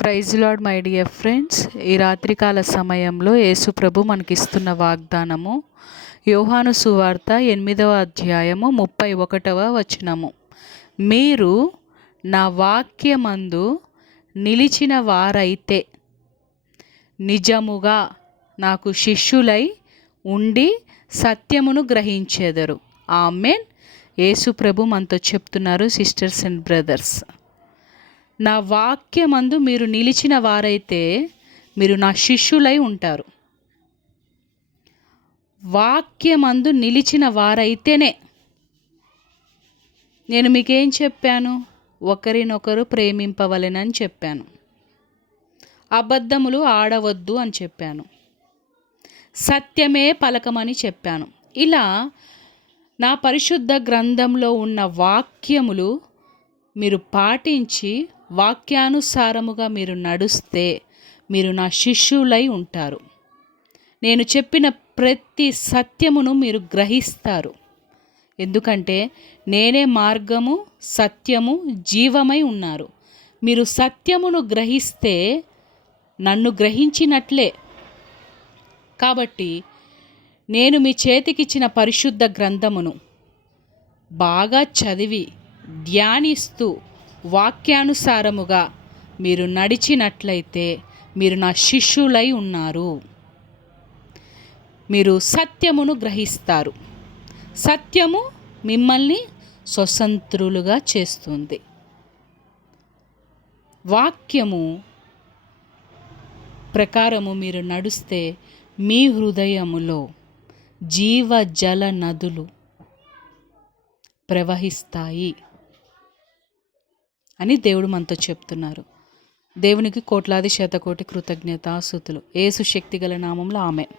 Praise Lord my dear friends. ఈ రాత్రికాల సమయంలో యేసు ప్రభు మనకిస్తున్న వాగ్దానము యోహాను సువార్త 8వ అధ్యాయము 31వ వచనము. మీరు నా వాక్యమందు నిలిచిన వారైతే నిజముగా నాకు శిష్యులై ఉండి సత్యమును గ్రహించెదరు. ఆమేన్. యేసు ప్రభు మనతో చెప్తున్నారు, సిస్టర్స్ అండ్ బ్రదర్స్, నా వాక్యమందు మీరు నిలిచిన వారైతే మీరు నా శిష్యులై ఉంటారు. వాక్యమందు నిలిచిన వారైతేనే. నేను మీకేం చెప్పాను? ఒకరినొకరు ప్రేమింపవలెనని చెప్పాను. అబద్ధములు ఆడవద్దు అని చెప్పాను. సత్యమే పలకమని చెప్పాను. ఇలా నా పరిశుద్ధ గ్రంథంలో ఉన్న వాక్యములు మీరు పాటించి వాక్యానుసారముగా మీరు నడుస్తే మీరు నా శిష్యులై ఉంటారు. నేను చెప్పిన ప్రతి సత్యమును మీరు గ్రహిస్తారు. ఎందుకంటే నేనే మార్గము, సత్యము, జీవమై ఉన్నారు. మీరు సత్యమును గ్రహిస్తే నన్ను గ్రహించినట్లే. కాబట్టి నేను మీ చేతికిచ్చిన పరిశుద్ధ గ్రంథమును బాగా చదివి ధ్యానిస్తూ వాక్యానుసారముగా మీరు నడిచినట్లయితే మీరు నా శిష్యులై ఉన్నారు. మీరు సత్యమును గ్రహిస్తారు. సత్యము మిమ్మల్ని స్వతంత్రులుగా చేస్తుంది. వాక్యము ప్రకారము మీరు నడుస్తే మీ హృదయములో జీవజల నదులు ప్రవహిస్తాయి అని దేవుడు మనతో చెప్తున్నారు. దేవునికి కోట్లాది శతకోటి కృతజ్ఞతాస్తుతులు. యేసు శక్తిగల నామంలో ఆమెన్.